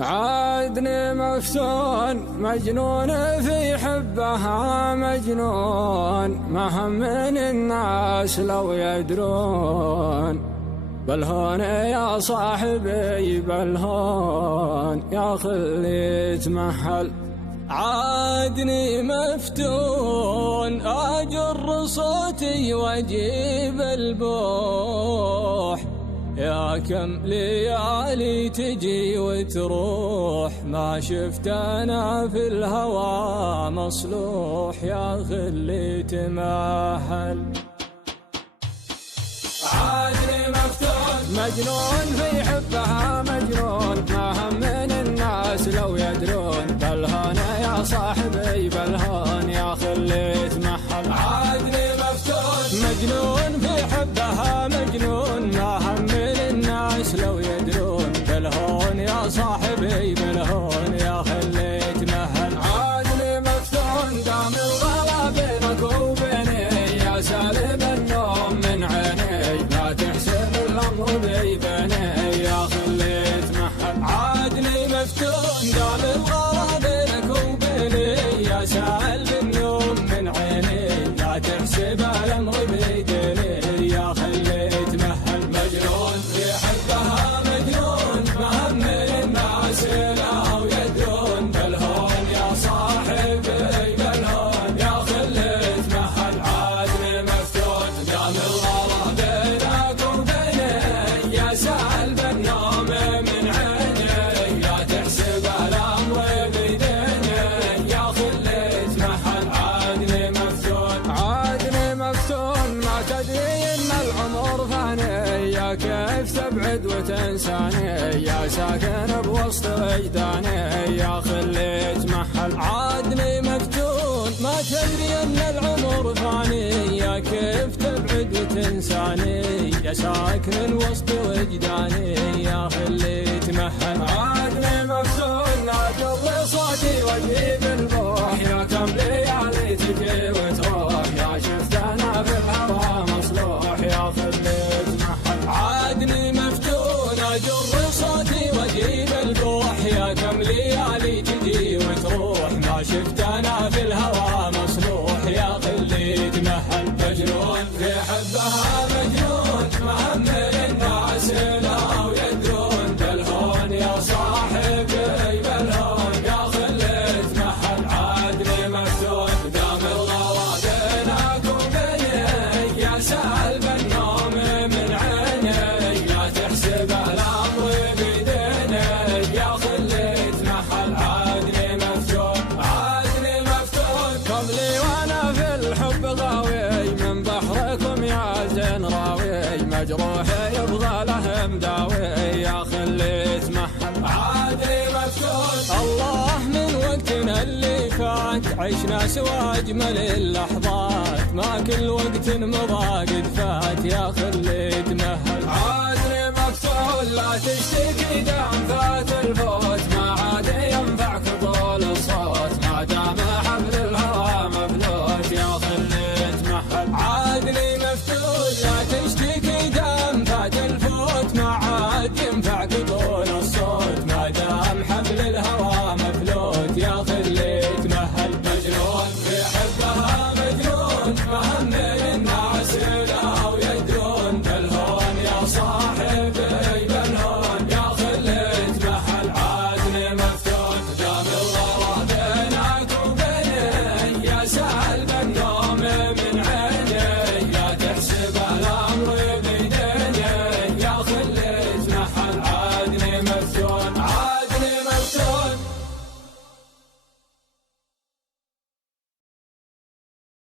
عادني مفتون مجنون في حبها مجنون، ما هم من الناس لو يدرون. بالهون يا صاحبي بالهون يا خلي تمهل. عادني مفتون أجر صوتي واجيب البوح، يا كم ليالي تجي وتروح، ما شفت أنا في الهوى مصلوح، يا خلي تمهل. عادني مفتون مجنون في حبها مجنون، ما هم من الناس لو يدرون. بالهون يا صاحبي بالهون يا خلي تمهل. عادني مفتون مجنون في حبها مجنون، ما هم من الناس لو يدرون. بالهون يا صاحبي بالهون يا خلي تمهل. عادني مفتون دام الغلا بينك وبيني، يا سالب النوم من عيني، لا تحسب الأمر بيني يا خلي تمهل. عادني مفتون دام الغلا بينك وبيني، يا سالب النوم من عيني، لا تحسب الأمر بيديني يا خلي تمهل. مجنون في حبها مجنون، ما هم من الناس لو يدرون. بالهون يا صاحبي بالهون يا خلي تمهل. عادني مفتون دام الغلا بينك وبيني، يا سالب النوم من عيني، لا تحسب الأمر بيديني يا خلي تمهل. عادني مفتون عادني مفتون ما تدري ان العمر فاني، يا كيف تبعد وتنساني، يا ساكن بوسط وجداني يا خلي تمهل. عادني مفتون ما تدري ان العمر فاني، يا كيف تبعد وتنساني، يا ساكن وسط وجداني يا خلي تمهل. عادني مفتون ناجر صوتي واجيب البوح، يا كم ليالي تجي وتروح، يا شفت انا في الهوى مصلوح، يا خلي تمهل. عادني مفتون اجر صوتي واجيب البوح، يا كم ليالي تجي وتروح، ما شفت انا في الهوى مصلوح، يا خلي تمهل. مجنون في حبها مجنون، ما هم من الناس لو يدرون. بالهون يا صاحبي بالهون يا خلي تمهل. عادني مفتون دام الغلا بينك وبيني، يا سالب النوم من عيني، لا تحسب الأمر بيديني يا خلي تمهل. عادني مفتون عادني مفتون قبلي وانا في الحب غاوي، من بحركم يا زين راوي، مجروح يبغى له مداوي يا خلي تمهل. عادني مفتون الله من وقتنا اللي فات، عشنا سوا أجمل اللحظات، ما كل وقت مضى قد فات، يا خلي تمهل. عادني مفتون لا تشتكي دام